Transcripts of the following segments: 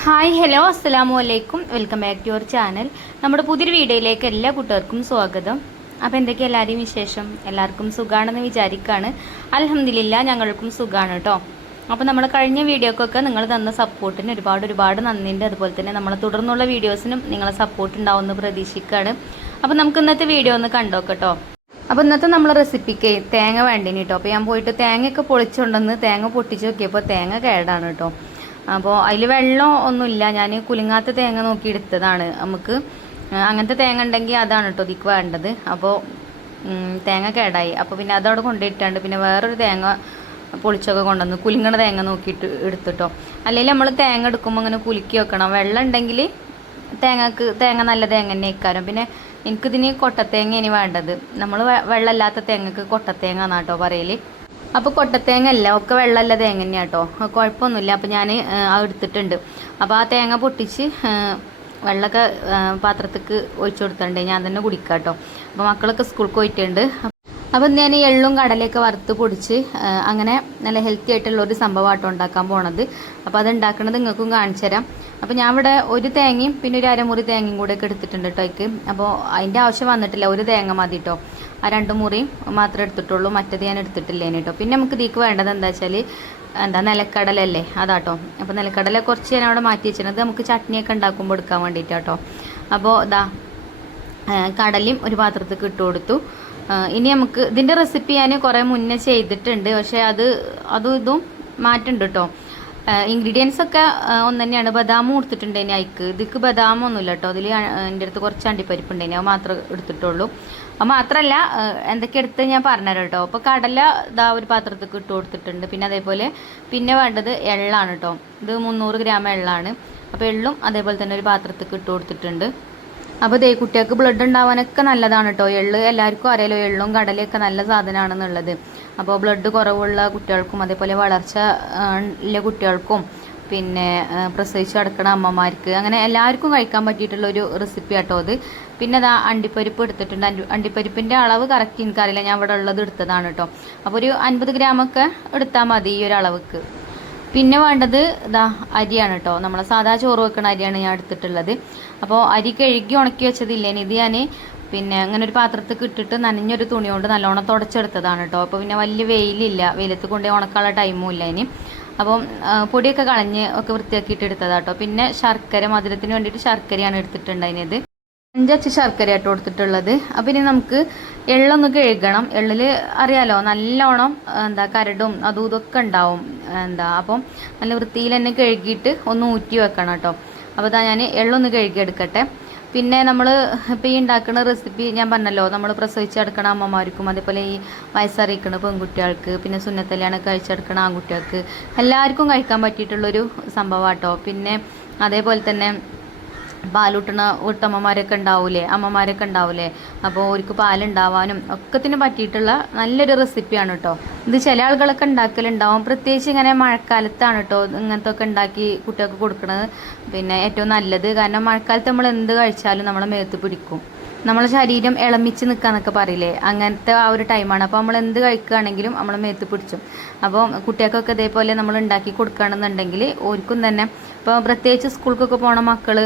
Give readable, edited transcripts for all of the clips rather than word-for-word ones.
Hi hello അസ്സലാമു അലൈക്കും welcome back to your channel. നമ്മുടെ പുതിയൊരു വീഡിയോയിലേക്ക് എല്ലാ കൂട്ടുകാർക്കും സ്വാഗതം. അപ്പോൾ എന്തൊക്കെയാണ് എല്ലാവരെയും വിശേഷം? എല്ലാവർക്കും സുഖമാണെന്ന് വിചാരിക്കുകയാണ്. അൽഹംദുലില്ലാ ഞങ്ങൾക്കും സുഖമാണ് കേട്ടോ. അപ്പോൾ നമ്മൾ കഴിഞ്ഞ വീഡിയോക്കൊക്കെ നിങ്ങൾ തന്ന സപ്പോർട്ടിന് ഒരുപാട് നന്ദിയുണ്ട്. അതുപോലെ തന്നെ നമ്മൾ തുടർന്നുള്ള വീഡിയോസിനും നിങ്ങളെ സപ്പോർട്ട് ഉണ്ടാവുമെന്ന് പ്രതീക്ഷിക്കുകയാണ്. അപ്പോൾ നമുക്ക് ഇന്നത്തെ വീഡിയോ ഒന്ന് കണ്ടോക്കട്ടോ. അപ്പോൾ ഇന്നത്തെ നമ്മളെ റെസിപ്പിക്ക് തേങ്ങ വേണ്ടേനി കേട്ടോ. അപ്പോൾ ഞാൻ പോയിട്ട് തേങ്ങയൊക്കെ പൊളിച്ചുകൊണ്ടെന്ന് തേങ്ങ പൊട്ടിച്ച് നോക്കിയപ്പോൾ തേങ്ങ കേടാണ് കേട്ടോ. അപ്പോൾ അതിൽ വെള്ളം ഒന്നുമില്ല. ഞാൻ കുലുങ്ങാത്ത തേങ്ങ നോക്കി എടുത്തതാണ്. നമുക്ക് അങ്ങനത്തെ തേങ്ങ ഉണ്ടെങ്കിൽ അതാണ് കേട്ടോ ഇതിക്ക് വേണ്ടത്. അപ്പോൾ തേങ്ങ കേടായി. അപ്പോൾ പിന്നെ അതവിടെ കൊണ്ടുപോയിട്ടാണ്ട് പിന്നെ വേറൊരു തേങ്ങ പൊളിച്ചൊക്കെ കൊണ്ടുവന്ന് കുലുങ്ങണ തേങ്ങ നോക്കിയിട്ട് എടുത്തിട്ടോ. അല്ലെങ്കിൽ നമ്മൾ തേങ്ങ എടുക്കുമ്പോൾ അങ്ങനെ കുലുക്കി വെക്കണം. വെള്ളം ഉണ്ടെങ്കിൽ തേങ്ങ നല്ല തേങ്ങ തന്നെ ഇക്കാരം. പിന്നെ എനിക്കിതിന് കൊട്ടത്തേങ്ങ ഇനി വേണ്ടത്. നമ്മൾ വെള്ളമില്ലാത്ത തേങ്ങക്ക് കൊട്ടത്തേങ്ങ എന്നാട്ടോ പറയൽ. അപ്പോൾ കൊട്ടത്തേങ്ങ അല്ല, ഒക്കെ വെള്ളമല്ല തേങ്ങ തന്നെയാണ് കേട്ടോ. കുഴപ്പമൊന്നുമില്ല. അപ്പോൾ ഞാൻ എടുത്തിട്ടുണ്ട്. അപ്പോൾ ആ തേങ്ങ പൊട്ടിച്ച് വെള്ളമൊക്കെ പാത്രത്തേക്ക് ഒഴിച്ചു കൊടുത്തിട്ടുണ്ട്. ഞാൻ തന്നെ കുടിക്കാം കേട്ടോ. അപ്പോൾ മക്കളൊക്കെ സ്കൂൾക്ക് പോയിട്ടുണ്ട്. അപ്പോൾ ഞാൻ എള്ളും കടലയൊക്കെ വറുത്ത് പൊടിച്ച് അങ്ങനെ നല്ല ഹെൽത്തി ആയിട്ടുള്ള ഒരു സംഭവമാട്ടോ ഉണ്ടാക്കാൻ പോണത്. അപ്പോൾ അത് ഉണ്ടാക്കുന്നത് നിങ്ങൾക്കും കാണിച്ചു തരാം. അപ്പോൾ ഞാൻ ഇവിടെ ഒരു തേങ്ങയും പിന്നെ ഒരു അരമുറി തേങ്ങയും കൂടെ ഒക്കെ എടുത്തിട്ടുണ്ട് കേട്ടോ അതിക്ക്. അപ്പോൾ അതിൻ്റെ ആവശ്യം വന്നിട്ടില്ല, ഒരു തേങ്ങ മതി കേട്ടോ. ആ 2 മുറിയും മാത്രമേ എടുത്തിട്ടുള്ളൂ, മറ്റേത് ഞാൻ എടുത്തിട്ടില്ലേന് കേട്ടോ. പിന്നെ നമുക്ക് ഇതിക്ക് വേണ്ടത് എന്താ വെച്ചാൽ നിലക്കടലല്ലേ അതാട്ടോ. അപ്പോൾ നിലക്കടല കുറച്ച് ഞാൻ അവിടെ മാറ്റി വെച്ചിരുന്നത് നമുക്ക് ചട്നിയൊക്കെ ഉണ്ടാക്കുമ്പോൾ എടുക്കാൻ വേണ്ടിയിട്ടാട്ടോ. അപ്പോൾ കടലയും ഒരു പാത്രത്തേക്ക് ഇട്ട് കൊടുത്തു. ഇനി നമുക്ക് ഇതിൻ്റെ റെസിപ്പി ഞാൻ കുറേ മുന്നേ ചെയ്തിട്ടുണ്ട്. പക്ഷേ അതും ഇതും മാറ്റുണ്ട് കേട്ടോ. ഇൻഗ്രീഡിയൻസ് ഒക്കെ ഒന്ന് തന്നെയാണ്. ബദാമും കൊടുത്തിട്ടുണ്ടേനി അതിക്ക്. ഇതിക്ക് ബദാമൊന്നുമില്ല കേട്ടോ. അതിൽ എൻ്റെ അടുത്ത് കുറച്ച് അണ്ടിപ്പരിപ്പുണ്ടേനി, അത് മാത്രമേ എടുത്തിട്ടുള്ളൂ. അത് മാത്രമല്ല എന്തൊക്കെ എടുത്ത് ഞാൻ പറഞ്ഞുതരാം കേട്ടോ. അപ്പോൾ കടല ഒരു പാത്രത്തേക്ക് ഇട്ട് കൊടുത്തിട്ടുണ്ട്. പിന്നെ അതേപോലെ പിന്നെ വേണ്ടത് എള്ളാണ് കേട്ടോ. ഇത് 300 ഗ്രാം എള്ളാണ്. അപ്പോൾ എള്ളും അതേപോലെ തന്നെ ഒരു പാത്രത്തേക്ക് ഇട്ട് കൊടുത്തിട്ടുണ്ട്. അപ്പോൾ കുട്ടികൾക്ക് ബ്ലഡ് ഉണ്ടാവാനൊക്കെ നല്ലതാണ് കേട്ടോ. എള്ള് എല്ലാവർക്കും അറിയാലോ, എള്ളും കടലയൊക്കെ നല്ല സാധനമാണെന്നുള്ളത്. അപ്പോൾ ബ്ലഡ് കുറവുള്ള കുട്ടികൾക്കും അതേപോലെ വളർച്ച ഉള്ള കുട്ടികൾക്കും പിന്നെ പ്രസവിച്ച് കിടക്കുന്ന അമ്മമാർക്ക് അങ്ങനെ എല്ലാവർക്കും കഴിക്കാൻ പറ്റിയിട്ടുള്ളൊരു റെസിപ്പി കേട്ടോ അത്. പിന്നെ അണ്ടിപ്പരിപ്പ് എടുത്തിട്ടുണ്ട്. അണ്ടിപ്പരിപ്പിൻ്റെ അളവ് കറക്റ്റ് എനിക്കറിയില്ല, ഞാൻ ഇവിടെ ഉള്ളത് എടുത്തതാണ് കേട്ടോ. അപ്പോൾ ഒരു 50 ഗ്രാമൊക്കെ എടുത്താൽ മതി ഈ ഒരു അളവുക്ക്. പിന്നെ വേണ്ടത് അരിയാണ് കേട്ടോ. നമ്മളെ സാധാ ചോറ് വെക്കുന്ന അരിയാണ് ഞാൻ എടുത്തിട്ടുള്ളത്. അപ്പോൾ അരി കഴുകി ഉണക്കി വെച്ചതില്ലേനി, ഇത് ഞാൻ പിന്നെ അങ്ങനെ ഒരു പാത്രത്തേക്ക് ഇട്ടിട്ട് നനഞ്ഞൊരു തുണി കൊണ്ട് നല്ലോണം തുടച്ചെടുത്തതാണ് കേട്ടോ. അപ്പോൾ പിന്നെ വലിയ വെയിലില്ല, വെയിലത്ത് കൊണ്ടുപോയി ഉണക്കാനുള്ള ടൈമും ഇല്ല ഇനി. അപ്പം പൊടിയൊക്കെ കളഞ്ഞ് ഒക്കെ വൃത്തിയാക്കിയിട്ട് എടുത്തതാട്ടോ. പിന്നെ ശർക്കര, മധുരത്തിന് വേണ്ടിയിട്ട് ശർക്കരയാണ് എടുത്തിട്ടുണ്ട്. അതിനത് 5 അച്ച് ശർക്കര ആയിട്ട് കൊടുത്തിട്ടുള്ളത്. അപ്പം ഇനി നമുക്ക് എള്ളൊന്ന് കഴുകണം. എള്ളിൽ അറിയാലോ നല്ലോണം കരടും അതും ഇതൊക്കെ ഉണ്ടാവും. അപ്പം നല്ല വൃത്തിയിൽ തന്നെ കഴുകിയിട്ട് ഒന്ന് ഊറ്റി വെക്കണം കേട്ടോ. അപ്പോൾ ഞാൻ എള്ളൊന്ന് കഴുകിയെടുക്കട്ടെ. പിന്നെ നമ്മൾ ഇപ്പോൾ ഈ ഉണ്ടാക്കുന്ന റെസിപ്പി ഞാൻ പറഞ്ഞല്ലോ, നമ്മൾ പ്രസവിച്ച് കിടക്കണ അമ്മമാർക്കും അതേപോലെ ഈ വയസ്സറിയിക്കണ പെൺകുട്ടികൾക്ക് പിന്നെ സുന്നത്തല്യാണം കഴിച്ചെടുക്കണ ആൺകുട്ടികൾക്ക് എല്ലാവർക്കും കഴിക്കാൻ പറ്റിയിട്ടുള്ളൊരു സംഭവമാട്ടോ. പിന്നെ അതേപോലെ തന്നെ പാലൂട്ടണ വീട്ടമ്മമാരൊക്കെ അമ്മമാരൊക്കെ ഉണ്ടാവൂലേ, അപ്പോൾ അവർക്ക് പാലുണ്ടാവാനും ഒക്കത്തിന് പറ്റിയിട്ടുള്ള നല്ലൊരു റെസിപ്പിയാണ് കേട്ടോ. ഇത് ചില ആളുകളൊക്കെ ഉണ്ടാക്കലുണ്ടാവും, പ്രത്യേകിച്ച് ഇങ്ങനെ മഴക്കാലത്താണ് കേട്ടോ ഇങ്ങനത്തെ ഒക്കെ ഉണ്ടാക്കി കുട്ടികൾക്ക് കൊടുക്കുന്നത് പിന്നെ ഏറ്റവും നല്ലത്. കാരണം മഴക്കാലത്ത് നമ്മൾ എന്ത് കഴിച്ചാലും നമ്മളെ മേത്ത് പിടിക്കും. നമ്മളെ ശരീരം ഇളമിച്ച് നിൽക്കാന്നൊക്കെ പറയില്ലേ, അങ്ങനത്തെ ആ ഒരു ടൈമാണ്. അപ്പോൾ നമ്മൾ എന്ത് കഴിക്കുകയാണെങ്കിലും നമ്മളെ മേത്ത് പിടിച്ചും. അപ്പോൾ കുട്ടികൾക്കൊക്കെ ഇതേപോലെ നമ്മൾ ഉണ്ടാക്കി കൊടുക്കുകയാണെന്നുണ്ടെങ്കിൽ ഓർക്കും തന്നെ ഇപ്പോൾ പ്രത്യേകിച്ച് സ്കൂൾക്കൊക്കെ പോണ മക്കൾ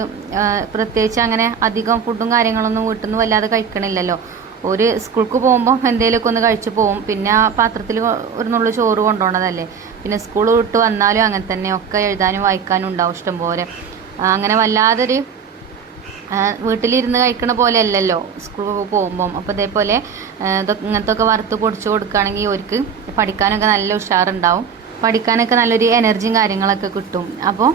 പ്രത്യേകിച്ച് അങ്ങനെ അധികം ഫുഡും കാര്യങ്ങളൊന്നും വീട്ടിൽ നിന്ന് വല്ലാതെ കഴിക്കണില്ലല്ലോ. ഒരു സ്കൂൾക്ക് പോകുമ്പോൾ എന്തെങ്കിലുമൊക്കെ ഒന്ന് കഴിച്ച് പോകും. പിന്നെ ആ പാത്രത്തിൽ ഒരു നുള്ളു ചോറ് കൊണ്ടുപോകണതല്ലേ. പിന്നെ സ്കൂൾ വിട്ട് വന്നാലും അങ്ങനെ തന്നെ ഒക്കെ എഴുതാനും വായിക്കാനും ഉണ്ടാവും ഇഷ്ടംപോലെ. അങ്ങനെ വല്ലാതൊരു വീട്ടിലിരുന്ന് കഴിക്കണ പോലെ അല്ലല്ലോ സ്കൂളിൽ പോകുമ്പം. അപ്പോൾ ഇതേപോലെ ഇങ്ങനത്തെ ഒക്കെ വറുത്ത് പൊടിച്ച് കൊടുക്കുകയാണെങ്കിൽ അവർക്ക് പഠിക്കാനൊക്കെ നല്ല ഉഷാറുണ്ടാവും, പഠിക്കാനൊക്കെ നല്ലൊരു എനർജിയും കാര്യങ്ങളൊക്കെ കിട്ടും. അപ്പോൾ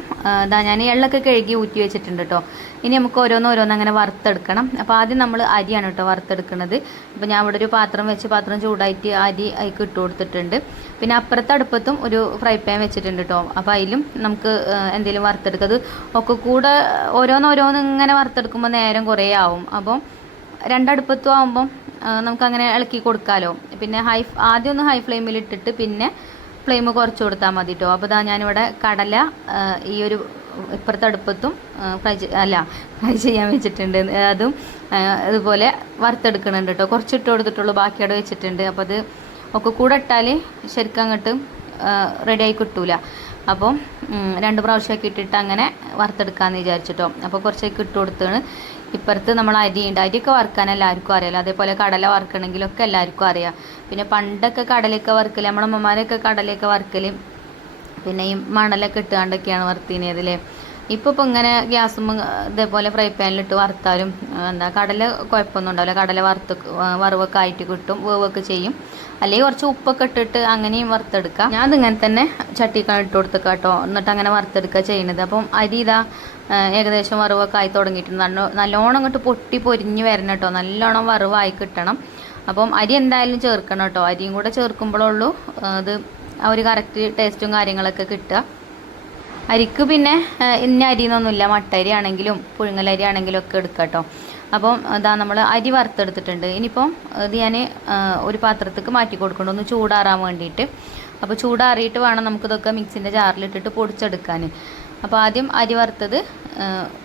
ഞാൻ എള്ളൊക്കെ കഴുകി ഊറ്റി വെച്ചിട്ടുണ്ട് കേട്ടോ. ഇനി നമുക്ക് ഓരോന്നോരോന്ന് അങ്ങനെ വറുത്തെടുക്കണം. അപ്പോൾ ആദ്യം നമ്മൾ അരിയാണ് കേട്ടോ വറുത്തെടുക്കുന്നത്. അപ്പോൾ ഞാൻ ഇവിടെ ഒരു പാത്രം വെച്ച് പാത്രം ചൂടായിട്ട് അരി അതിലേക്ക് ഇട്ട് കൊടുത്തിട്ടുണ്ട്. പിന്നെ അപ്പുറത്തെ അടുപ്പത്തും ഒരു ഫ്രൈ പാൻ വെച്ചിട്ടുണ്ട് കേട്ടോ. അപ്പോൾ അതിലും നമുക്ക് എന്തെങ്കിലും വറുത്തെടുക്കുക. അത് ഒക്കെ കൂടെ ഓരോന്നോരോന്ന് ഇങ്ങനെ വറുത്തെടുക്കുമ്പോൾ നേരം കുറേ ആവും. അപ്പം 2 അടുപ്പത്തും ആകുമ്പം നമുക്കങ്ങനെ ഇളക്കി കൊടുക്കാമല്ലോ. പിന്നെ ആദ്യം ഒന്ന് ഹൈ ഫ്ലെയിമിൽ ഇട്ടിട്ട് പിന്നെ ഫ്ലെയിം കുറച്ച് കൊടുത്താൽ മതി കേട്ടോ. അപ്പോൾ ഞാനിവിടെ കടല ഈ ഒരു ഇപ്പുറത്തെ അടുപ്പത്തും ഫ്രൈ ചെയ്യാൻ വെച്ചിട്ടുണ്ട്. അതും ഇതുപോലെ വറുത്തെടുക്കുന്നുണ്ട് കേട്ടോ. കുറച്ചിട്ട് കൊടുത്തിട്ടുള്ളൂ, ബാക്കി അവിടെ വെച്ചിട്ടുണ്ട്. അപ്പോൾ അത് ഒക്കെ കൂടെ ഇട്ടാൽ ശരിക്കും അങ്ങോട്ട് റെഡിയായി കിട്ടൂല. അപ്പം 2 പ്രാവശ്യമൊക്കെ ഇട്ടിട്ട് അങ്ങനെ വറുത്തെടുക്കാമെന്ന് വിചാരിച്ചിട്ടോ. അപ്പോൾ കുറച്ചൊക്കെ ഇട്ട് കൊടുത്താണ്. ഇപ്പുറത്ത് നമ്മൾ അരിയുണ്ട്, അരിയൊക്കെ വറുക്കാൻ എല്ലാവർക്കും അറിയാലോ. അതേപോലെ കടല വറുക്കണമെങ്കിലൊക്കെ എല്ലാവർക്കും അറിയാം. പിന്നെ പണ്ടൊക്കെ കടലയൊക്കെ വറുക്കൽ, നമ്മുടെ അമ്മമാരൊക്കെ കടലയൊക്കെ വറുക്കൽ പിന്നെ ഈ മണലൊക്കെ ഇട്ടുകൊണ്ടൊക്കെയാണ് വറുത്തിനതില്ലേ. ഇപ്പോൾ ഇങ്ങനെ ഗ്യാസും ഇതേപോലെ ഫ്രൈ പാനിലിട്ട് വറുത്താലും കടല കുഴപ്പമൊന്നും ഉണ്ടാവില്ല. കടല വറുവൊക്കെ ആയിട്ട് കിട്ടും, വേവൊക്കെ ചെയ്യും. അല്ലെങ്കിൽ കുറച്ച് ഉപ്പൊക്കെ ഇട്ടിട്ട് അങ്ങനെയും വറുത്തെടുക്കാം. ഞാൻ അതിങ്ങനെ തന്നെ ചട്ടിക്കാണ് ഇട്ട് കൊടുത്തേക്കാം കേട്ടോ. എന്നിട്ട് അങ്ങനെ വറുത്തെടുക്കുക ചെയ്യുന്നത്. അപ്പം അരി ഇതാ ഏകദേശം വറുവൊക്കെ ആയി തുടങ്ങിയിട്ടുണ്ട്. നല്ലോണം അങ്ങോട്ട് പൊട്ടി പൊരിഞ്ഞ് വരണം കേട്ടോ. നല്ലോണം വറുവായി കിട്ടണം. അപ്പം അരി എന്തായാലും ചേർക്കണം കേട്ടോ. അരിയും കൂടെ ചേർക്കുമ്പോഴുള്ളൂ അത് ആ ഒരു കറക്റ്റ് ടേസ്റ്റും കാര്യങ്ങളൊക്കെ കിട്ടുക. അരിക്ക് പിന്നെ ഇന്ന അരിന്നൊന്നുമില്ല, മട്ടരി ആണെങ്കിലും പുഴുങ്ങലരി ആണെങ്കിലും ഒക്കെ എടുക്കാം കേട്ടോ. അപ്പം അതാ നമ്മൾ അരി വറുത്തെടുത്തിട്ടുണ്ട്. ഇനിയിപ്പം ഇത് ഞാൻ ഒരു പാത്രത്തേക്ക് മാറ്റി കൊടുക്കണം, ഒന്ന് ചൂടാറാൻ വേണ്ടിയിട്ട്. അപ്പോൾ ചൂടാറിയിട്ട് വേണം നമുക്കിതൊക്കെ മിക്സിൻ്റെ ജാറിലിട്ടിട്ട് പൊടിച്ചെടുക്കാൻ. അപ്പോൾ ആദ്യം അരി വറുത്തത്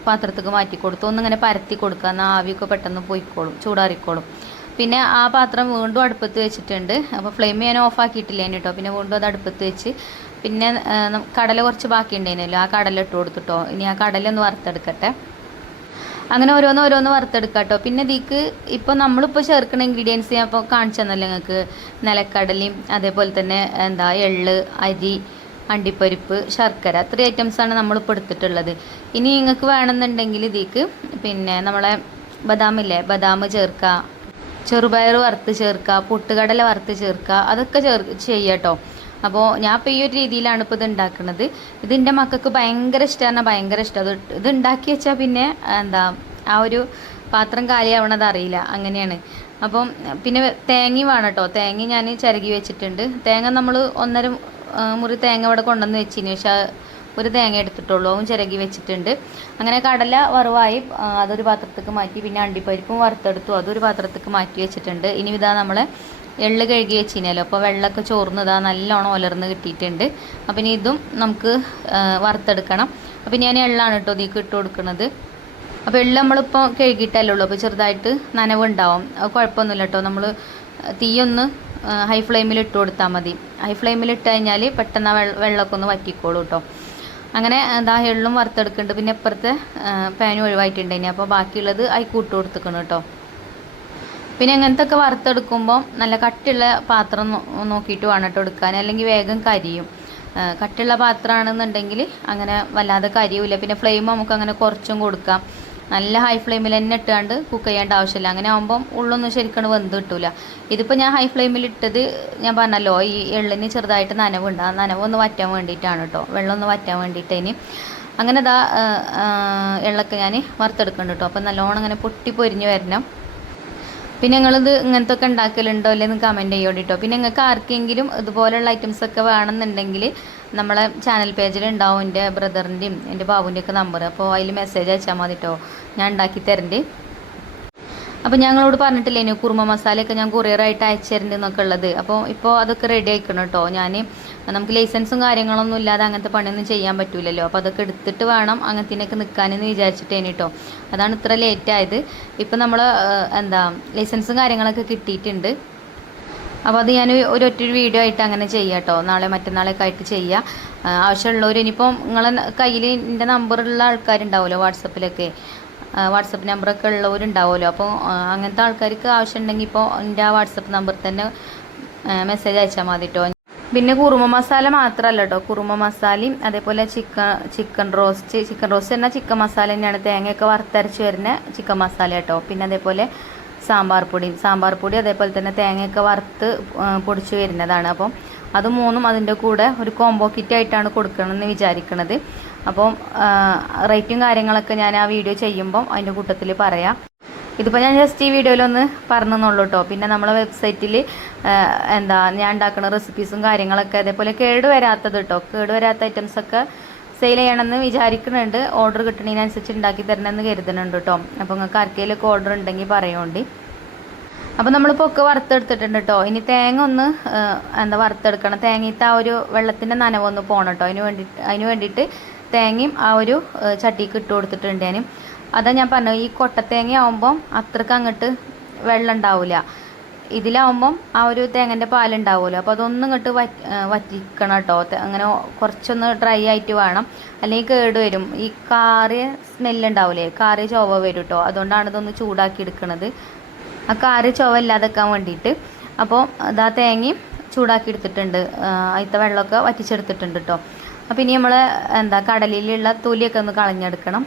പാത്രത്തേക്ക് മാറ്റി കൊടുത്തു, ഒന്നിങ്ങനെ പരത്തി കൊടുക്കുക, എന്നാൽ ആവിയൊക്കെ പെട്ടെന്ന് പോയിക്കോളും, ചൂടാറിക്കോളും. പിന്നെ ആ പാത്രം വീണ്ടും അടുപ്പത്ത് വെച്ചിട്ടുണ്ട്. അപ്പോൾ ഫ്ലെയിം ഞാൻ ഓഫ് ആക്കിയിട്ടില്ല കേട്ടോ. പിന്നെ വീണ്ടും അത് അടുപ്പത്ത് വെച്ച് പിന്നെ കടല കുറച്ച് ബാക്കി ഉണ്ടായിരുന്നല്ലോ, ആ കടല ഇട്ട് കൊടുത്തിട്ടോ. ഇനി ആ കടല ഒന്ന് വറുത്തെടുക്കട്ടെ. അങ്ങനെ ഓരോന്ന് വറുത്തെടുക്കാം കേട്ടോ. പിന്നെ ഇതിക്ക് ഇപ്പോൾ നമ്മളിപ്പോൾ ചേർക്കുന്ന ഇൻഗ്രീഡിയൻസ് ഞാൻ ഇപ്പോൾ കാണിച്ചു തന്നല്ലോ നിങ്ങൾക്ക്. നിലക്കടലയും അതേപോലെ തന്നെ എള്ള്, അരി, അണ്ടിപ്പരിപ്പ്, ശർക്കര, 3 ഐറ്റംസാണ് നമ്മളിപ്പോൾ എടുത്തിട്ടുള്ളത്. ഇനി നിങ്ങൾക്ക് വേണമെന്നുണ്ടെങ്കിൽ ഇതിക്ക് പിന്നെ നമ്മളെ ബദാമില്ലേ, ബദാം ചേർക്കുക, ചെറുപയർ വറുത്ത് ചേർക്കുക, പൊട്ടുകടല വറുത്ത് ചേർക്കുക, അതൊക്കെ ചെയ്യുക കേട്ടോ. അപ്പോൾ ഞാൻ ഇപ്പോൾ ഈ ഒരു രീതിയിലാണ് ഇപ്പോൾ ഇത് ഉണ്ടാക്കുന്നത്. ഇതിൻ്റെ മക്കൾക്ക് ഭയങ്കര ഇഷ്ടമാണ്, ഭയങ്കര ഇഷ്ടം. ഇത് ഉണ്ടാക്കി വെച്ചാൽ പിന്നെ ആ ഒരു പാത്രം കാലിയാവണത് അറിയില്ല, അങ്ങനെയാണ്. അപ്പം പിന്നെ തേങ്ങ വേണം കേട്ടോ. തേങ്ങ ഞാൻ ചിരകി വെച്ചിട്ടുണ്ട്. തേങ്ങ നമ്മൾ 1.5 മുറി തേങ്ങ ഇവിടെ കൊണ്ടുവന്ന് വെച്ചിന്, പക്ഷേ ഒരു തേങ്ങ എടുത്തിട്ടുള്ളൂ, അതും ചിരകി വെച്ചിട്ടുണ്ട്. അങ്ങനെ കടല വറുവായി അതൊരു പാത്രത്തേക്ക് മാറ്റി. പിന്നെ അണ്ടിപ്പരിപ്പും വറുത്തെടുത്തു, അതൊരു പാത്രത്തേക്ക് മാറ്റി വെച്ചിട്ടുണ്ട്. ഇനി ഇതാ നമ്മൾ എള്ള് കഴുകി വെച്ചിനല്ലോ, അപ്പോൾ വെള്ളമൊക്കെ ചോർന്നതാ നല്ലോണം ഉലർന്ന് കിട്ടിയിട്ടുണ്ട്. അപ്പം ഇനി ഇതും നമുക്ക് വറുത്തെടുക്കണം. അപ്പം ഞാൻ എള്ളാണ് കേട്ടോ ഇതിലേക്ക് ഇട്ട് കൊടുക്കുന്നത്. അപ്പോൾ എള്ള് നമ്മളിപ്പോൾ കഴുകിയിട്ടല്ലേ ഉള്ളൂ, അപ്പോൾ ചെറുതായിട്ട് നനവുണ്ടാവും, അത് കുഴപ്പമൊന്നുമില്ല കേട്ടോ. നമ്മൾ തീയൊന്ന് ഹൈ ഫ്ലെയിമിൽ ഇട്ട് കൊടുത്താൽ മതി. ഹൈ ഫ്ലെയിമിൽ ഇട്ട് കഴിഞ്ഞാൽ പെട്ടെന്ന് വെള്ളമൊക്കെ ഒന്ന് വറ്റിക്കോളൂ കേട്ടോ. അങ്ങനെ എള്ളും വറുത്തെടുക്കുന്നുണ്ട്. പിന്നെ ഇപ്പുറത്തെ പാനും ഒഴിവായിട്ടുണ്ടായിന്, അപ്പോൾ ബാക്കിയുള്ളത് അതിൽ കൂട്ട് കൊടുത്തിക്കണം കേട്ടോ. പിന്നെ അങ്ങനത്തെ ഒക്കെ വറുത്തെടുക്കുമ്പോൾ നല്ല കട്ടിയുള്ള പാത്രം നോക്കിയിട്ട് വേണം കേട്ടോ എടുക്കാൻ, അല്ലെങ്കിൽ വേഗം കരിയും. കട്ടിയുള്ള പാത്രമാണെന്നുണ്ടെങ്കിൽ അങ്ങനെ വല്ലാതെ കരിയൂല. പിന്നെ ഫ്ലെയിം നമുക്ക് അങ്ങനെ കുറച്ചും കൊടുക്കാം. നല്ല ഹൈ ഫ്ലെയിമിൽ തന്നെ ഇട്ടാണ്ട് കുക്ക് ചെയ്യേണ്ട ആവശ്യമില്ല. അങ്ങനെ ആകുമ്പം ഉള്ളൊന്നും ശരിക്കും വെന്ത് കിട്ടില്ല. ഇതിപ്പോൾ ഞാൻ ഹൈ ഫ്ലെയിമിൽ ഇട്ടത് ഞാൻ പറഞ്ഞല്ലോ, ഈ എള്ളിന് ചെറുതായിട്ട് നനവുണ്ട്, ആ നനവൊന്ന് വറ്റാൻ വേണ്ടിയിട്ടാണ് കേട്ടോ, വെള്ളം ഒന്ന് വറ്റാൻ വേണ്ടിയിട്ടതിന്. അങ്ങനെ എള്ളൊക്കെ ഞാൻ വറുത്തെടുക്കുന്നുണ്ട് കേട്ടോ. അപ്പം നല്ലോണം അങ്ങനെ പൊട്ടി പൊരിഞ്ഞ് വരണം. പിന്നെ നിങ്ങളിത് ഇങ്ങനത്തെ ഒക്കെ ഉണ്ടാക്കലുണ്ടോ അല്ലേന്ന് കമൻറ്റ് ചെയ്യോടി കേട്ടോ. പിന്നെ നിങ്ങൾക്ക് ആർക്കെങ്കിലും ഇതുപോലെയുള്ള ഐറ്റംസൊക്കെ വേണമെന്നുണ്ടെങ്കിൽ നമ്മളെ ചാനൽ പേജിൽ ഉണ്ടാവും എൻ്റെ ബ്രദറിൻ്റെയും എൻ്റെ ബാബുൻ്റെയൊക്കെ നമ്പർ. അപ്പോൾ അതിൽ മെസ്സേജ് അയച്ചാൽ മതി കേട്ടോ, ഞാൻ ഉണ്ടാക്കി തരണ്ട്. അപ്പോൾ ഞങ്ങളോട് പറഞ്ഞിട്ടില്ലേ ഇനി കുറുമ മസാലയൊക്കെ ഞാൻ കൊറിയറായിട്ട് അയച്ചു തരുന്നുണ്ടെന്നൊക്കെ ഉള്ളത്. അപ്പോൾ ഇപ്പോൾ അതൊക്കെ റെഡി ആയിക്കണം കേട്ടോ. നമുക്ക് ലൈസൻസും കാര്യങ്ങളൊന്നും ഇല്ലാതെ അങ്ങനത്തെ പണിയൊന്നും ചെയ്യാൻ പറ്റില്ലല്ലോ. അപ്പോൾ അതൊക്കെ എടുത്തിട്ട് വേണം അങ്ങനത്തേനൊക്കെ നിൽക്കാനെന്ന് വിചാരിച്ചിട്ടേന് കേട്ടോ. അതാണ് ഇത്ര ലേറ്റ് ആയത്. ഇപ്പം നമ്മൾ ലൈസൻസും കാര്യങ്ങളൊക്കെ കിട്ടിയിട്ടുണ്ട്. അപ്പോൾ അത് ഞാൻ ഒരൊറ്റൊരു വീഡിയോ ആയിട്ട് അങ്ങനെ ചെയ്യാം കേട്ടോ. നാളെ മറ്റന്നാളൊക്കെ ആയിട്ട് ചെയ്യുക. ആവശ്യമുള്ളവർ ഇനിയിപ്പം നിങ്ങളെ കയ്യിൽ എൻ്റെ നമ്പറുള്ള ആൾക്കാരുണ്ടാവുമല്ലോ, വാട്സപ്പ് നമ്പറൊക്കെ ഉള്ളവരുണ്ടാവുമല്ലോ. അപ്പോൾ അങ്ങനത്തെ ആൾക്കാർക്ക് ആവശ്യമുണ്ടെങ്കിൽ ഇപ്പോൾ എൻ്റെ ആ വാട്സപ്പ് നമ്പറിൽ തന്നെ മെസ്സേജ് അയച്ചാൽ മതി കേട്ടോ. പിന്നെ കുറുമ മസാല മാത്രമല്ല കേട്ടോ, കുറുമ മസാലയും അതേപോലെ ചിക്കൻ റോസ്റ്റ് എന്നാൽ ചിക്കൻ മസാല തന്നെയാണ്, തേങ്ങയൊക്കെ വറുത്തരച്ച് വരുന്ന ചിക്കൻ മസാല കേട്ടോ. പിന്നെ അതേപോലെ സാമ്പാർ പൊടി അതേപോലെ തന്നെ തേങ്ങയൊക്കെ വറുത്ത് പൊടിച്ച് വരുന്നതാണ്. അപ്പം അത് 3ഉം അതിൻ്റെ കൂടെ ഒരു കോംബോ കിറ്റായിട്ടാണ് കൊടുക്കണമെന്ന് വിചാരിക്കുന്നത്. അപ്പം റേറ്റും കാര്യങ്ങളൊക്കെ ഞാൻ ആ വീഡിയോ ചെയ്യുമ്പം അതിൻ്റെ കൂട്ടത്തിൽ പറയാം. ഇതിപ്പോൾ ഞാൻ ജസ്റ്റ് ഈ വീഡിയോയിലൊന്ന് പറഞ്ഞെന്നുള്ളൂ കേട്ടോ. പിന്നെ നമ്മളെ വെബ്സൈറ്റിൽ ഞാൻ ഉണ്ടാക്കുന്ന റെസിപ്പീസും കാര്യങ്ങളൊക്കെ അതേപോലെ കേടുവരാത്തത് കേട്ടോ, കേടുവരാത്ത ഐറ്റംസൊക്കെ സെയിൽ ചെയ്യണമെന്ന് വിചാരിക്കുന്നുണ്ട്. ഓർഡർ കിട്ടണതിനനുസരിച്ച് ഉണ്ടാക്കി തരണമെന്ന് കരുതുന്നുണ്ട് കേട്ടോ. അപ്പോൾ നിങ്ങൾക്ക് ആർക്കെങ്കിലുമൊക്കെ ഓർഡർ ഉണ്ടെങ്കിൽ പറയുകൊണ്ട്. അപ്പോൾ നമ്മളിപ്പോൾ ഒക്കെ വറുത്തെടുത്തിട്ടുണ്ട് കേട്ടോ. ഇനി തേങ്ങ ഒന്ന് വറുത്തെടുക്കണം. തേങ്ങത്തെ ആ ഒരു വെള്ളത്തിൻ്റെ നനവൊന്ന് പോകണം കേട്ടോ. അതിന് വേണ്ടിയിട്ട് തേങ്ങയും ആ ഒരു ചട്ടിക്ക് ഇട്ട് കൊടുത്തിട്ടുണ്ട് അതാ ഞാൻ പറഞ്ഞു, ഈ കൊട്ടത്തേങ്ങ ആകുമ്പം അത്രയ്ക്ക് അങ്ങോട്ട് വെള്ളം ഉണ്ടാവില്ല. ഇതിലാവുമ്പം ആ ഒരു തേങ്ങൻ്റെ പാലുണ്ടാവുമല്ലോ, അപ്പോൾ അതൊന്നും ഇങ്ങോട്ട് വറ്റിക്കണം കേട്ടോ. അങ്ങനെ കുറച്ചൊന്ന് ഡ്രൈ ആയിട്ട് വേണം, അല്ലെങ്കിൽ കേട് വരും. ഈ കാറിയ സ്മെല്ലുണ്ടാവില്ലേ, കാറിയ ചൊവ വരും കേട്ടോ. അതുകൊണ്ടാണ് ഇതൊന്ന് ചൂടാക്കി എടുക്കുന്നത്, ആ കാറിയ ചൊവ ഇല്ലാതെക്കാൻ വേണ്ടിയിട്ട്. അപ്പോൾ അതാ തേങ്ങയും ചൂടാക്കി എടുത്തിട്ടുണ്ട്, അതിലത്തെ വെള്ളമൊക്കെ വറ്റിച്ചെടുത്തിട്ടുണ്ട് കേട്ടോ. അപ്പോൾ ഇനി നമ്മൾ കടലിലുള്ള തൊലിയൊക്കെ ഒന്ന് കളഞ്ഞെടുക്കണം.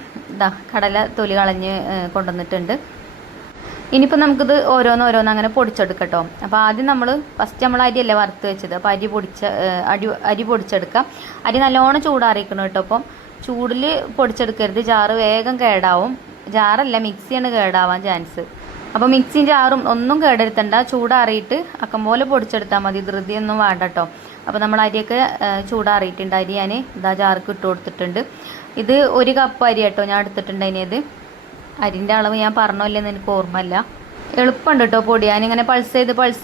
കടല തൊലി കളഞ്ഞ് കൊണ്ടുവന്നിട്ടുണ്ട്. ഇനിയിപ്പോൾ നമുക്കിത് ഓരോന്നോരോന്ന് അങ്ങനെ പൊടിച്ചെടുക്കട്ടോ. അപ്പോൾ ആദ്യം ഫസ്റ്റ് നമ്മൾ അരിയല്ലേ വറുത്ത് വെച്ചത്, അപ്പോൾ അരി പൊടിച്ചെടുക്കാം. അരി നല്ലോണം ചൂടാറിക്കണം കേട്ടോ. അപ്പം ചൂടിൽ പൊടിച്ചെടുക്കരുത്, ജാറ് വേഗം കേടാവും. ജാറല്ല, മിക്സിയാണ് കേടാവാൻ ചാൻസ്. അപ്പോൾ മിക്സിയും ജാറും ഒന്നും കേടെടുത്തണ്ട, ചൂടാറിയിട്ട് അക്കം പോലെ പൊടിച്ചെടുത്താൽ മതി, ധൃതിയൊന്നും വേണ്ട കേട്ടോ. അപ്പോൾ നമ്മൾ അരിയൊക്കെ ചൂടാറിയിട്ടുണ്ട്. അരി ഞാൻ ജാർക്ക് ഇട്ട് കൊടുത്തിട്ടുണ്ട്. ഇത് 1 കപ്പ് അരി കേട്ടോ ഞാൻ എടുത്തിട്ടുണ്ട്. അതിനത് അരിൻ്റെ അളവ് ഞാൻ പറഞ്ഞില്ലെന്ന് എനിക്ക് ഓർമ്മയില്ല. എളുപ്പമുണ്ട് കേട്ടോ പൊടിയാൻ. ഇങ്ങനെ പൾസ്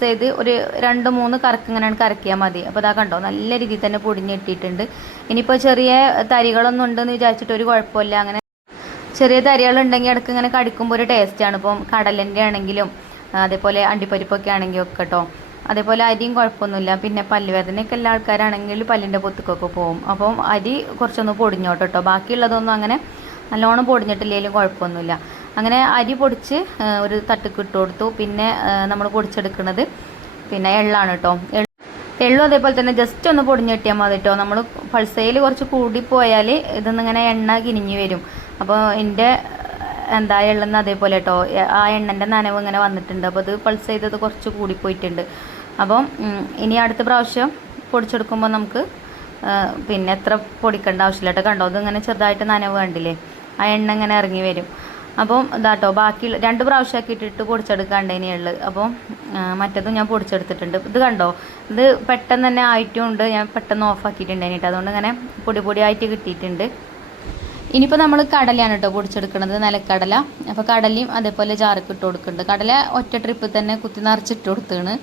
ചെയ്ത് ഒരു 2-3 കറക്ക് ഇങ്ങനെയാണ് കറക്കിയാൽ മതി. അപ്പോൾ ഇതാ കണ്ടോ, നല്ല രീതിയിൽ തന്നെ പൊടിഞ്ഞിട്ടിട്ടുണ്ട്. ഇനിയിപ്പോൾ ചെറിയ തരികളൊന്നും ഉണ്ടെന്ന് വിചാരിച്ചിട്ട് ഒരു കുഴപ്പമില്ല. അങ്ങനെ ചെറിയ തരികളുണ്ടെങ്കിൽ ഇടയ്ക്ക് ഇങ്ങനെ കടിക്കുമ്പോൾ ഒരു ടേസ്റ്റാണ്. ഇപ്പം കടലിൻ്റെ ആണെങ്കിലും അതേപോലെ അണ്ടിപ്പരിപ്പൊക്കെ ആണെങ്കിലും ഒക്കെ കേട്ടോ. അതേപോലെ അരിയും കുഴപ്പമൊന്നുമില്ല. പിന്നെ പല്ലുവേദനയൊക്കെ എല്ലാ ആൾക്കാരാണെങ്കിൽ പല്ലിൻ്റെ പൊത്തുക്കൊക്കെ പോകും. അപ്പം അരി കുറച്ചൊന്ന് പൊടിഞ്ഞോട്ടോ കേട്ടോ. ബാക്കിയുള്ളതൊന്നും അങ്ങനെ നല്ലോണം പൊടിഞ്ഞിട്ടില്ലെങ്കിലും കുഴപ്പമൊന്നുമില്ല. അങ്ങനെ അരി പൊടിച്ച് ഒരു തട്ടിക്ക് ഇട്ട് കൊടുത്തു. പിന്നെ നമ്മൾ പൊടിച്ചെടുക്കുന്നത് പിന്നെ എള്ളാണ് കേട്ടോ. എള്ളും അതേപോലെ തന്നെ ജസ്റ്റ് ഒന്ന് പൊടിഞ്ഞ് കിട്ടിയാൽ മതി കേട്ടോ. നമ്മൾ പൾസയിൽ കുറച്ച് കൂടിപ്പോയാൽ ഇതൊന്നിങ്ങനെ എണ്ണ കിനിഞ്ഞ് വരും. അപ്പോൾ എൻ്റെ എള്ളെന്ന് അതേപോലെ കേട്ടോ, ആ എണ്ണൻ്റെ നനവ് ഇങ്ങനെ വന്നിട്ടുണ്ട്. അപ്പോൾ അത് പൾസ് ചെയ്തത് കുറച്ച് കൂടിപ്പോയിട്ടുണ്ട്. അപ്പം ഇനി അടുത്ത പ്രാവശ്യം പൊടിച്ചെടുക്കുമ്പോൾ നമുക്ക് പിന്നെ എത്ര പൊടിക്കേണ്ട ആവശ്യമില്ല കേട്ടോ. കണ്ടോ, ഇതിങ്ങനെ ചെറുതായിട്ട് നനവ് കണ്ടില്ലേ, ആ എണ്ണ ഇങ്ങനെ ഇറങ്ങി വരും. അപ്പം ഇതാട്ടോ, ബാക്കി 2 പ്രാവശ്യമാക്കി ഇട്ടിട്ട് പൊടിച്ചെടുക്കാണ്ട് ഇനിയുള്ളു. അപ്പം മറ്റതും ഞാൻ പൊടിച്ചെടുത്തിട്ടുണ്ട്. ഇത് കണ്ടോ, ഇത് പെട്ടെന്ന് തന്നെ ആയിട്ടും ഉണ്ട്. ഞാൻ പെട്ടെന്ന് ഓഫാക്കിയിട്ടുണ്ട് അതിനിട്ട്, അതുകൊണ്ട് ഇങ്ങനെ പൊടിയായിട്ട് കിട്ടിയിട്ടുണ്ട്. ഇനിയിപ്പോൾ നമ്മൾ കടലയാണ് കേട്ടോ പൊടിച്ചെടുക്കുന്നത്, നിലക്കടല. അപ്പോൾ കടലയും അതേപോലെ ജാർക്ക് ഇട്ട് കൊടുക്കുന്നുണ്ട്. കടല ഒറ്റ ട്രിപ്പിൽ തന്നെ കുത്തി നിറച്ചിട്ട് കൊടുത്താണ്.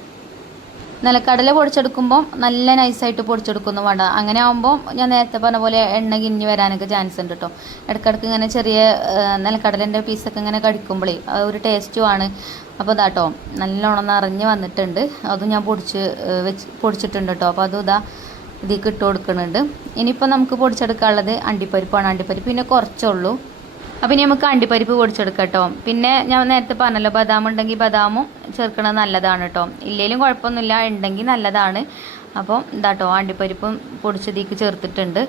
നിലക്കടല പൊടിച്ചെടുക്കുമ്പോൾ നല്ല നൈസായിട്ട് പൊടിച്ചെടുക്കുന്നു വേണ്ട. അങ്ങനെ ആകുമ്പോൾ ഞാൻ നേരത്തെ പറഞ്ഞ പോലെ എണ്ണ കിഞ്ഞ് വരാനൊക്കെ ചാൻസ് ഉണ്ട് കേട്ടോ. ഇടയ്ക്കിടയ്ക്ക് ഇങ്ങനെ ചെറിയ നിലക്കടലിൻ്റെ പീസൊക്കെ ഇങ്ങനെ കടിക്കുമ്പോഴേ ഒരു ടേസ്റ്റുമാണ്. അപ്പോൾ ഇതാട്ടോ നല്ലോണം നിറഞ്ഞ് വന്നിട്ടുണ്ട്. അതും ഞാൻ പൊടിച്ചിട്ടുണ്ട് കേട്ടോ. അപ്പോൾ അതും ഇതിലേക്ക് ഇട്ട് കൊടുക്കുന്നുണ്ട്. ഇനിയിപ്പോൾ നമുക്ക് പൊടിച്ചെടുക്കാനുള്ളത് അണ്ടിപ്പരിപ്പാണ്. അണ്ടിപ്പരിപ്പ് പിന്നെ കുറച്ചുള്ളൂ. അപ്പോൾ ഇനി നമുക്ക് അണ്ടിപ്പരിപ്പ് പൊടിച്ചെടുക്കാം കേട്ടോ. പിന്നെ ഞാൻ നേരത്തെ പറഞ്ഞല്ലോ, ബദാം ഉണ്ടെങ്കിൽ ബദാമും ചേർക്കണത് നല്ലതാണ് കേട്ടോ. ഇല്ലെങ്കിലും കുഴപ്പമൊന്നുമില്ല, ഉണ്ടെങ്കിൽ നല്ലതാണ്. അപ്പോൾ ഇതാട്ടോ അണ്ടിപ്പരിപ്പും പൊടിച്ചതിലേക്ക് ചേർത്തിട്ടുണ്ട്.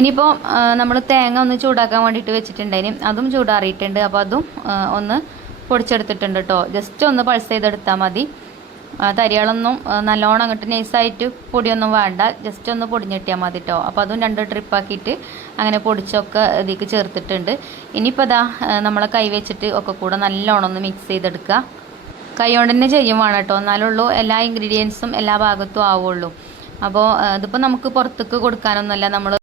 ഇനിയിപ്പോൾ നമ്മൾ തേങ്ങ ഒന്ന് ചൂടാക്കാൻ വേണ്ടിയിട്ട് വെച്ചിട്ടുണ്ടായിന്, അതും ചൂടാറിയിട്ടുണ്ട്. അപ്പോൾ അതും ഒന്ന് പൊടിച്ചെടുത്തിട്ടുണ്ട് കേട്ടോ. ജസ്റ്റ് ഒന്ന് പൾസ് ചെയ്തെടുത്താൽ മതി. തരികളൊന്നും നല്ലോണം അങ്ങോട്ട് നൈസായിട്ട് പൊടിയൊന്നും വേണ്ട, ജസ്റ്റ് ഒന്ന് പൊടിഞ്ഞിട്ടിയാൽ മതി കേട്ടോ. അപ്പോൾ അതും 2 ട്രിപ്പാക്കിയിട്ട് അങ്ങനെ പൊടിച്ചൊക്കെ ഇതിലേക്ക് ചേർത്തിട്ടുണ്ട്. ഇനിയിപ്പോൾ നമ്മളെ കൈ വെച്ചിട്ട് ഒക്കെ കൂടെ നല്ലോണം ഒന്ന് മിക്സ് ചെയ്തെടുക്കുക. കൈ കൊണ്ട് തന്നെ ചെയ്യും വേണം കേട്ടോ, എന്നാലുള്ളൂ എല്ലാ ഇൻഗ്രീഡിയൻസും എല്ലാ ഭാഗത്തും ആവുള്ളൂ. അപ്പോൾ ഇതിപ്പോൾ നമുക്ക് പുറത്തേക്ക് കൊടുക്കാനൊന്നുമല്ല, നമ്മൾ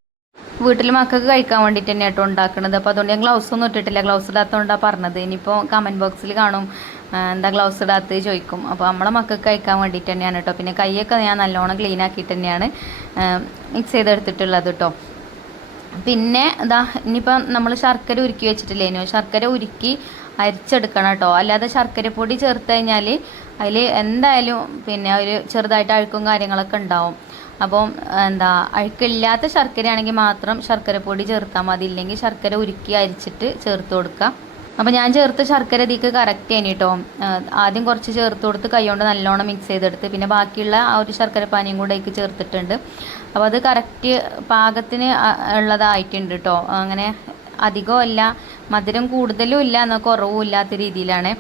വീട്ടിൽ മക്കൾക്ക് കഴിക്കാൻ വേണ്ടിയിട്ട് തന്നെ കേട്ടോ ഉണ്ടാക്കുന്നത്. അപ്പോൾ അതുകൊണ്ട് ഞാൻ ഗ്ലൗസ് ഒന്നും ഇട്ടിട്ടില്ല, ഗ്ലൗസ് ഇടാത്തതുകൊണ്ടാണ് പറഞ്ഞത്. ഇനിയിപ്പോൾ കമൻറ്റ് ബോക്സിൽ കാണും എന്താ ഗ്ലൗസ് ഇടാത്ത ചോദിക്കും. അപ്പോൾ നമ്മളെ മക്കൾക്ക് കഴിക്കാൻ വേണ്ടിയിട്ട് തന്നെയാണ് കേട്ടോ. പിന്നെ കൈയൊക്കെ ഞാൻ നല്ലോണം ക്ലീൻ ആക്കിയിട്ട് തന്നെയാണ് മിക്സ് ചെയ്തെടുത്തിട്ടുള്ളത് കേട്ടോ. പിന്നെ ഇനിയിപ്പോൾ നമ്മൾ ശർക്കര ഉരുക്കി വെച്ചിട്ടില്ലേനോ, ശർക്കര ഉരുക്കി അരിച്ചെടുക്കണം കേട്ടോ. അല്ലാതെ ശർക്കര പൊടി ചേർത്ത് കഴിഞ്ഞാൽ അതിൽ എന്തായാലും പിന്നെ ഒരു ചെറുതായിട്ട് അഴുക്കും കാര്യങ്ങളൊക്കെ ഉണ്ടാവും. അപ്പം അഴുക്കില്ലാത്ത ശർക്കരയാണെങ്കിൽ മാത്രം ശർക്കര പൊടി ചേർത്താൽ മതി, ഇല്ലെങ്കിൽ ശർക്കര ഉരുക്കി അരിച്ചിട്ട് ചേർത്ത് കൊടുക്കുക. അപ്പോൾ ഞാൻ ചേർത്ത ശർക്കര ഇതിക്ക് കറക്റ്റ് ആണ് കേട്ടോ. ആദ്യം കുറച്ച് ചേർത്ത് കൊടുത്ത് കൈകൊണ്ട് നല്ലോണം മിക്സ് ചെയ്തെടുത്ത് പിന്നെ ബാക്കിയുള്ള ആ ഒരു ശർക്കര പാനിയും കൂടെ ഇതിക്ക് ചേർത്തിട്ടുണ്ട്. അപ്പോൾ അത് കറക്റ്റ് പാകത്തിന് ഉള്ളതായിട്ടുണ്ട് കേട്ടോ. അങ്ങനെ അധികവും ഇല്ല, മധുരം കൂടുതലും ഇല്ല, എന്നാൽ കുറവും ഇല്ലാത്ത രീതിയിലാണ്.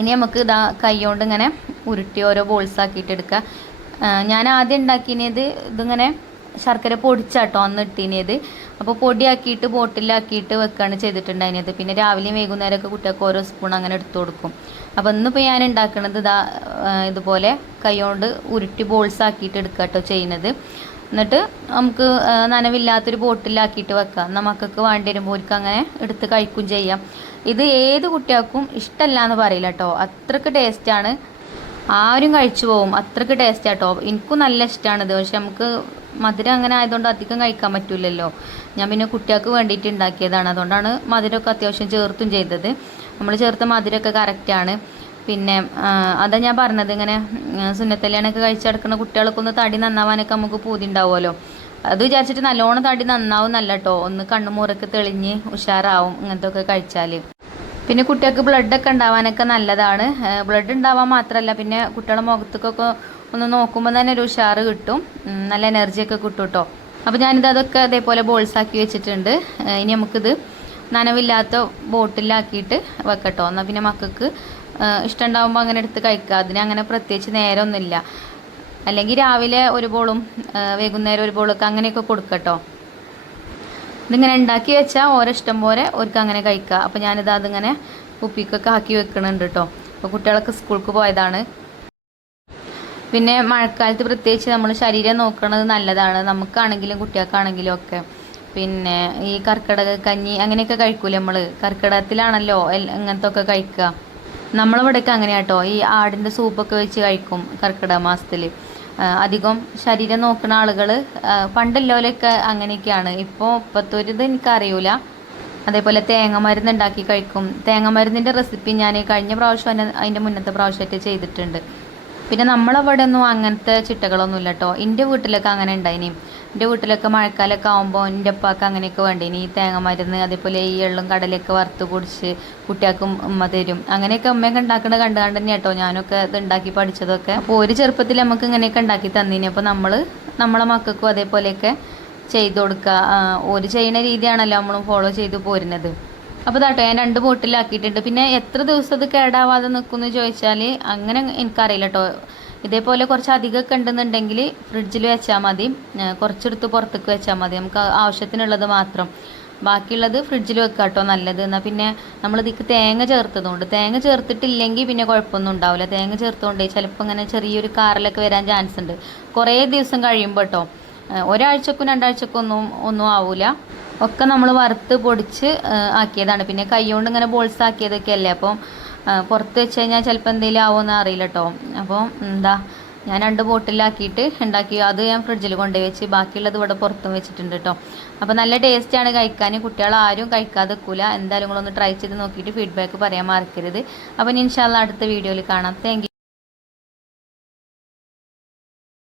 ഇനി നമുക്ക് കൈ കൊണ്ട് ഇങ്ങനെ ഉരുട്ടി ഓരോ ബോൾസ് ആക്കിയിട്ട് എടുക്കുക. ഞാൻ ആദ്യം ഉണ്ടാക്കിയത് ഇതിങ്ങനെ ശർക്കര പൊടിച്ചാട്ടോ അന്ന് ഇട്ടിനത്. അപ്പോൾ പൊടിയാക്കിയിട്ട് ബോട്ടിലാക്കിയിട്ട് വെക്കുകയാണ് ചെയ്തിട്ടുണ്ടായിരുന്നത്. പിന്നെ രാവിലെയും വൈകുന്നേരമൊക്കെ കുട്ടികൾക്ക് ഓരോ സ്പൂൺ അങ്ങനെ എടുത്തു കൊടുക്കും. അപ്പോൾ ഇന്നിപ്പോൾ ഞാൻ ഉണ്ടാക്കുന്നത് ഇതുപോലെ കൈകൊണ്ട് ഉരുട്ടി ബോൾസ് ആക്കിയിട്ട് എടുക്കുക കേട്ടോ ചെയ്യുന്നത്. എന്നിട്ട് നമുക്ക് നനവില്ലാത്തൊരു ബോട്ടിലാക്കിയിട്ട് വെക്കാം. എന്നാൽ മക്കൾക്ക് വേണ്ടി വരുമ്പോൾ അവർക്ക് അങ്ങനെ എടുത്ത് കഴിക്കും ചെയ്യാം. ഇത് ഏത് കുട്ടികൾക്കും ഇഷ്ടമല്ല എന്ന് പറയില്ല കേട്ടോ, അത്രയ്ക്ക് ടേസ്റ്റാണ്. ആരും കഴിച്ചു പോകും, അത്രയ്ക്ക് ടേസ്റ്റ് ആട്ടോ. എനിക്കും നല്ല ഇഷ്ടമാണിത്. പക്ഷെ നമുക്ക് മധുരം അങ്ങനെ ആയതുകൊണ്ട് അധികം കഴിക്കാൻ പറ്റില്ലല്ലോ. ഞാൻ പിന്നെ കുട്ടികൾക്ക് വേണ്ടിയിട്ട് ഉണ്ടാക്കിയതാണ്, അതുകൊണ്ടാണ് മധുരമൊക്കെ അത്യാവശ്യം ചേർത്തും ചെയ്തത്. നമ്മൾ ചേർത്ത മധുരമൊക്കെ കറക്റ്റാണ്. പിന്നെ അതാ ഞാൻ പറഞ്ഞത്, ഇങ്ങനെ സുന്നത്തല്യാണൊക്കെ കഴിച്ചെടുക്കുന്ന കുട്ടികൾക്ക് ഒന്ന് തടി നന്നാവാനൊക്കെ നമുക്ക് പൂതി ഉണ്ടാവുമല്ലോ. അത് വിചാരിച്ചിട്ട് നല്ലോണം തടി നന്നാവും നല്ല കേട്ടോ, ഒന്ന് കണ്ണുമൂറൊക്കെ തെളിഞ്ഞ് ഉഷാറാവും ഇങ്ങനത്തെ ഒക്കെ കഴിച്ചാൽ. പിന്നെ കുട്ടികൾക്ക് ബ്ലഡൊക്കെ ഉണ്ടാവാനൊക്കെ നല്ലതാണ്. ബ്ലഡ് ഉണ്ടാവാൻ മാത്രമല്ല, പിന്നെ കുട്ടികളുടെ മുഖത്തേക്കൊക്കെ ഒന്ന് നോക്കുമ്പോൾ തന്നെ ഒരു ഉഷാറ് കിട്ടും, നല്ല എനർജിയൊക്കെ കിട്ടും കേട്ടോ. അപ്പോൾ ഞാനിത് അതൊക്കെ അതേപോലെ ബോൾസാക്കി വെച്ചിട്ടുണ്ട്. ഇനി നമുക്കിത് നനവില്ലാത്ത ബോട്ടിലാക്കിയിട്ട് വെക്കട്ടോ. എന്നാൽ പിന്നെ മക്കൾക്ക് ഇഷ്ടമുണ്ടാകുമ്പോൾ അങ്ങനെ എടുത്ത് കഴിക്കുക. അതിന് അങ്ങനെ പ്രത്യേകിച്ച് നേരമൊന്നുമില്ല. അല്ലെങ്കിൽ രാവിലെ ഒരു ബോളും വൈകുന്നേരം ഒരു ബോളൊക്കെ അങ്ങനെയൊക്കെ കൊടുക്കട്ടോ. ഇതിങ്ങനെ ഉണ്ടാക്കി വെച്ചാൽ ഓരോ ഇഷ്ടം പോലെ അവർക്ക് അങ്ങനെ കഴിക്കുക. അപ്പോൾ ഞാനിത് അതിങ്ങനെ കുപ്പിക്കൊക്കെ ആക്കി വെക്കണുണ്ട് കേട്ടോ. അപ്പോൾ കുട്ടികളൊക്കെ സ്കൂൾക്ക് പോയതാണ്. പിന്നെ മഴക്കാലത്ത് പ്രത്യേകിച്ച് നമ്മൾ ശരീരം നോക്കുന്നത് നല്ലതാണ്, നമുക്കാണെങ്കിലും കുട്ടികൾക്കാണെങ്കിലും ഒക്കെ. പിന്നെ ഈ കർക്കിടക കഞ്ഞി അങ്ങനെയൊക്കെ കഴിക്കൂലേ നമ്മൾ, കർക്കിടകത്തിലാണല്ലോ ഇങ്ങനത്തെ ഒക്കെ കഴിക്കുക. നമ്മളിവിടെയൊക്കെ അങ്ങനെയാട്ടോ, ഈ ആടിൻ്റെ സൂപ്പൊക്കെ വെച്ച് കഴിക്കും കർക്കിടക മാസത്തിൽ. അധികം ശരീരം നോക്കുന്ന ആളുകൾ പണ്ടുള്ളവരൊക്കെ അങ്ങനെയൊക്കെയാണ്. ഇപ്പോഴത്തെ എനിക്കറിയില്ല. അതേപോലെ തേങ്ങ മരുന്ന് ഉണ്ടാക്കി കഴിക്കും. തേങ്ങ മരുന്നിൻ്റെ റെസിപ്പി ഞാൻ കഴിഞ്ഞ പ്രാവശ്യം അതിൻ്റെ മുന്നത്തെ പ്രാവശ്യമായിട്ട് ചെയ്തിട്ടുണ്ട്. പിന്നെ നമ്മളവിടെ ഒന്നും അങ്ങനത്തെ ചിട്ടകളൊന്നും ഇല്ല കേട്ടോ. എൻ്റെ വീട്ടിലൊക്കെ അങ്ങനെ ഉണ്ടായിനി. എൻ്റെ വീട്ടിലൊക്കെ മഴക്കാലമൊക്കെ ആകുമ്പോൾ എൻ്റെ ഉപ്പാക്ക് അങ്ങനെയൊക്കെ വേണ്ടേനി ഈ തേങ്ങ മരുന്ന്, അതേപോലെ ഈ എള്ളും കടലയൊക്കെ വറുത്ത് പൊടിച്ച് കുട്ടികൾക്കും ഉമ്മ തരും. അങ്ങനെയൊക്കെ ഉമ്മയൊക്കെ ഉണ്ടാക്കുന്നത് കണ്ട് തന്നെ കേട്ടോ ഞാനൊക്കെ ഇത് ഉണ്ടാക്കി പഠിച്ചതൊക്കെ. അപ്പോൾ ഒരു ചെറുപ്പത്തിൽ നമുക്ക് ഇങ്ങനെയൊക്കെ ഉണ്ടാക്കി തന്നീനി. അപ്പോൾ നമ്മളെ മക്കൾക്കും അതേപോലെയൊക്കെ ചെയ്ത് കൊടുക്കുക. ഒരു ചെയ്യുന്ന രീതിയാണല്ലോ നമ്മളും ഫോളോ ചെയ്ത് പോരുന്നത്. അപ്പോൾ ഇതാട്ടോ ഞാൻ 2 ബോട്ടിലാക്കിയിട്ടുണ്ട്. പിന്നെ എത്ര ദിവസം അത് കേടാവാതെ നിൽക്കുമെന്ന് ചോദിച്ചാൽ അങ്ങനെ എനിക്കറിയില്ല കേട്ടോ. ഇതേപോലെ കുറച്ച് അധികമൊക്കെ ഉണ്ടെന്നുണ്ടെങ്കിൽ ഫ്രിഡ്ജിൽ വെച്ചാൽ മതി, കുറച്ചെടുത്ത് പുറത്തേക്ക് വെച്ചാൽ മതി, നമുക്ക് ആവശ്യത്തിനുള്ളത് മാത്രം. ബാക്കിയുള്ളത് ഫ്രിഡ്ജിൽ വെക്കുക കേട്ടോ നല്ലത്. എന്നാൽ പിന്നെ നമ്മളിതിക്ക് തേങ്ങ ചേർത്തതുകൊണ്ട്, തേങ്ങ ചേർത്തിട്ടില്ലെങ്കിൽ പിന്നെ കുഴപ്പമൊന്നും ഉണ്ടാവില്ല. തേങ്ങ ചേർത്തുകൊണ്ടേ ചിലപ്പോൾ ഇങ്ങനെ ചെറിയൊരു കാറിലൊക്കെ വരാൻ ചാൻസ് ഉണ്ട് കുറേ ദിവസം കഴിയുമ്പോൾ കേട്ടോ. ഒരാഴ്ചക്കും 2 ആഴ്ചക്കും ഒന്നും ആവില്ല. ഒക്കെ നമ്മൾ വറുത്ത് പൊടിച്ച് ആക്കിയതാണ്. പിന്നെ കൈ കൊണ്ട് ഇങ്ങനെ ബോൾസ് ആക്കിയതൊക്കെ അല്ലേ, അപ്പം പുറത്ത് വെച്ച് കഴിഞ്ഞാൽ ചിലപ്പോൾ എന്തെങ്കിലും ആവുമെന്ന് അറിയില്ല കേട്ടോ. അപ്പോൾ ഞാൻ 2 ബോട്ടിലാക്കിയിട്ട് ഉണ്ടാക്കി. അത് ഞാൻ ഫ്രിഡ്ജിൽ കൊണ്ടുപോയി വെച്ച്, ബാക്കിയുള്ളത് ഇവിടെ പുറത്തും വെച്ചിട്ടുണ്ട് കേട്ടോ. അപ്പോൾ നല്ല ടേസ്റ്റാണ് കഴിക്കാൻ. കുട്ടികൾ ആരും കഴിക്കാതെ വെക്കില്ല. എന്തായാലും നിങ്ങളൊന്ന് ട്രൈ ചെയ്ത് നോക്കിയിട്ട് ഫീഡ്ബാക്ക് പറയാൻ മറക്കരുത്. അപ്പോൾ ഇൻഷാ അല്ലാഹ് അടുത്ത വീഡിയോയിൽ കാണാം. Thank you.